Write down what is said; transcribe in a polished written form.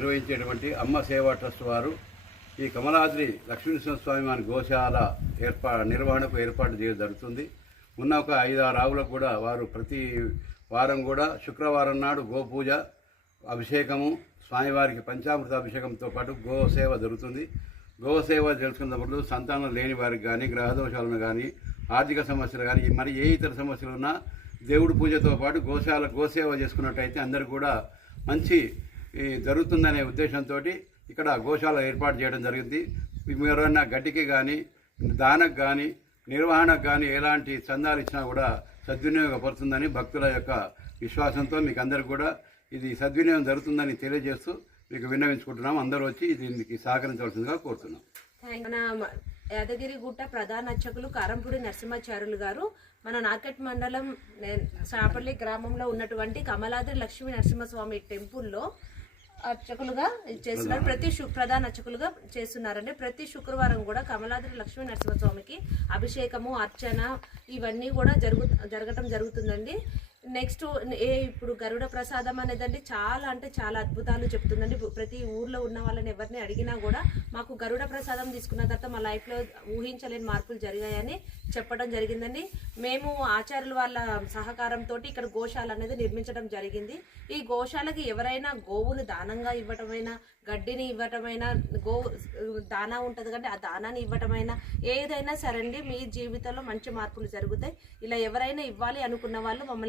నిర్వహించేటువంటి అమ్మ సేవా ట్రస్ట్ వారు ఈ కమలాద్రి లక్ష్మీనరసింహస్వామి వారి గోశాల నిర్వహణకు ఏర్పాటు చేయడం జరుగుతుంది. ఉన్న ఒక 5-6 ఆవులకు కూడా వారు ప్రతి వారం కూడా శుక్రవారం నాడు గోపూజ, అభిషేకము, స్వామివారికి పంచామృత అభిషేకంతో పాటు గోసేవ జరుగుతుంది. గోసేవ తెలుసుకున్నప్పుడు సంతానం లేని వారికి కానీ, గ్రహదోషాలను కానీ, ఆర్థిక సమస్యలు కానీ, మరి ఏ ఇతర సమస్యలు ఉన్నా దేవుడి పూజతో పాటు గోసేవ చేసుకున్నట్టయితే అందరూ కూడా మంచి జరుగుతుందనే ఉద్దేశంతో ఇక్కడ గోశాల ఏర్పాటు చేయడం జరిగింది. ఎవరైనా గడ్డికి కానీ, దానకు కానీ, నిర్వహణకు కానీ ఎలాంటి చందాలు ఇచ్చినా కూడా సద్వినియోగపడుతుందని భక్తుల యొక్క విశ్వాసంతో మీకు అందరికీ కూడా ఇది సద్వినియోగం జరుగుతుందని తెలియజేస్తూ మీకు విన్నవించుకుంటున్నాం. అందరూ వచ్చి దీనికి సహకరించవలసిందిగా కోరుతున్నాం. మన యాదగిరిగుట్ట ప్రధాన అర్చకులు కారంపూడి నరసింహాచార్యులు గారు మన నార్కెట్ మండలం సాపల్లి గ్రామంలో ఉన్నటువంటి కమలాద్రి లక్ష్మీ నరసింహస్వామి టెంపుల్లో అర్చకులుగా చేస్తున్నారు. ప్రధాన అర్చకులుగా చేస్తున్నారండి. ప్రతి శుక్రవారం కూడా కమలాద్రి లక్ష్మీ నరసింహస్వామికి అభిషేకము, అర్చన ఇవన్నీ కూడా జరగటం జరుగుతుందండి. నెక్స్ట్ ఇప్పుడు గరుడ ప్రసాదం అనేదండి చాలా అంటే చాలా అద్భుతాలు చెప్తుందండి. ప్రతి ఊర్లో ఉన్న వాళ్ళని ఎవరిని అడిగినా కూడా మాకు గరుడ ప్రసాదం తీసుకున్న తర్వాత మా లైఫ్లో ఊహించలేని మార్పులు జరిగాయని చెప్పడం జరిగిందండి. మేము ఆచార్యుల వాళ్ళ సహకారంతో ఇక్కడ గోశాల అనేది నిర్మించడం జరిగింది. ఈ గోశాలకి ఎవరైనా గోవుని దానంగా ఇవ్వటమైనా, గడ్డిని ఇవ్వటమైనా, దానా ఉంటుంది కంటే ఆ దానాన్ని ఇవ్వటమైనా ఏదైనా సరే అండి మీ జీవితంలో మంచి మార్పులు జరుగుతాయి. ఇలా ఎవరైనా ఇవ్వాలి అనుకున్న వాళ్ళు మమ్మల్ని